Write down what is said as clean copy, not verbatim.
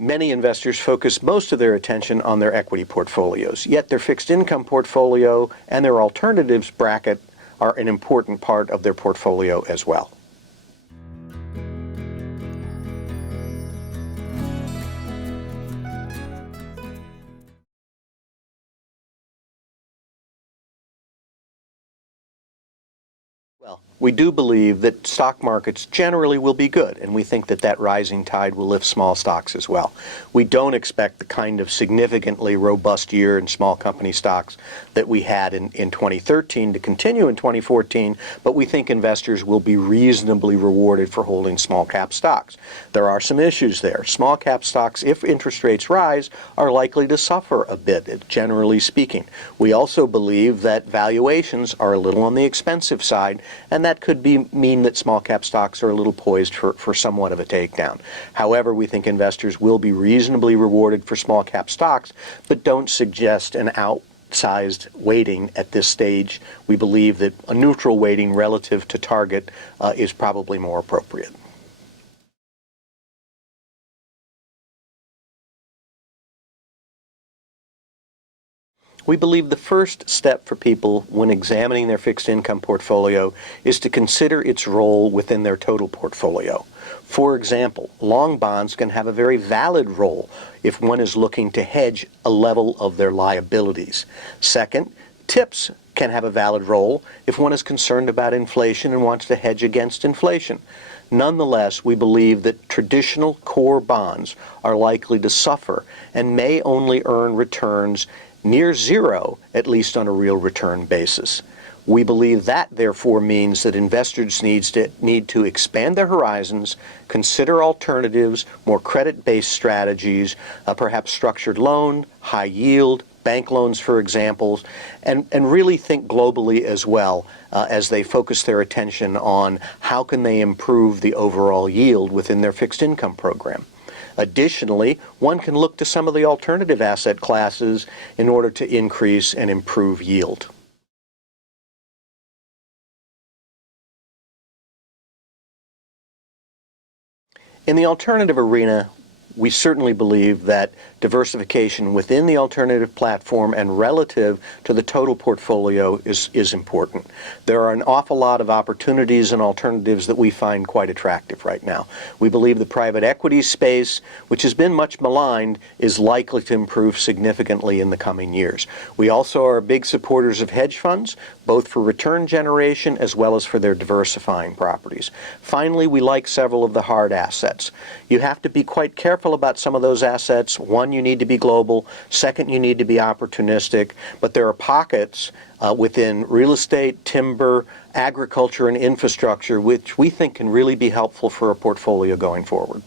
Many investors focus most of their attention on their equity portfolios, yet their fixed income portfolio and their alternatives bracket are an important part of their portfolio as well. Well, we do believe that stock markets generally will be good, and we think that that rising tide will lift small stocks as well. We don't expect the kind of significantly robust year in small company stocks that we had in 2013 to continue in 2014, but we think investors will be reasonably rewarded for holding small cap stocks. There are some issues there. Small cap stocks, if interest rates rise, are likely to suffer a bit, generally speaking. We also believe that valuations are a little on the expensive side, and that could mean that small cap stocks are a little poised for somewhat of a takedown. However, we think investors will be reasonably rewarded for small cap stocks, but don't suggest an outsized weighting at this stage. We believe that a neutral weighting relative to target is probably more appropriate. We believe the first step for people when examining their fixed income portfolio is to consider its role within their total portfolio. For example, long bonds can have a very valid role if one is looking to hedge a level of their liabilities. Second, TIPS can have a valid role if one is concerned about inflation and wants to hedge against inflation. Nonetheless, we believe that traditional core bonds are likely to suffer and may only earn returns near zero, at least on a real return basis. We believe that, therefore, means that investors need to expand their horizons, consider alternatives, more credit-based strategies, perhaps structured loan, high yield, bank loans, for example, and really think globally as well as they focus their attention on how can they improve the overall yield within their fixed income program. Additionally, one can look to some of the alternative asset classes in order to increase and improve yield. In the alternative arena, we certainly believe that diversification within the alternative platform and relative to the total portfolio is important. There are an awful lot of opportunities and alternatives that we find quite attractive right now. We believe the private equity space, which has been much maligned, is likely to improve significantly in the coming years. We also are big supporters of hedge funds, both for return generation as well as for their diversifying properties. Finally, we like several of the hard assets. You have to be quite careful about some of those assets. One, you need to be global. Second, you need to be opportunistic. But there are pockets within real estate, timber, agriculture, and infrastructure which we think can really be helpful for a portfolio going forward.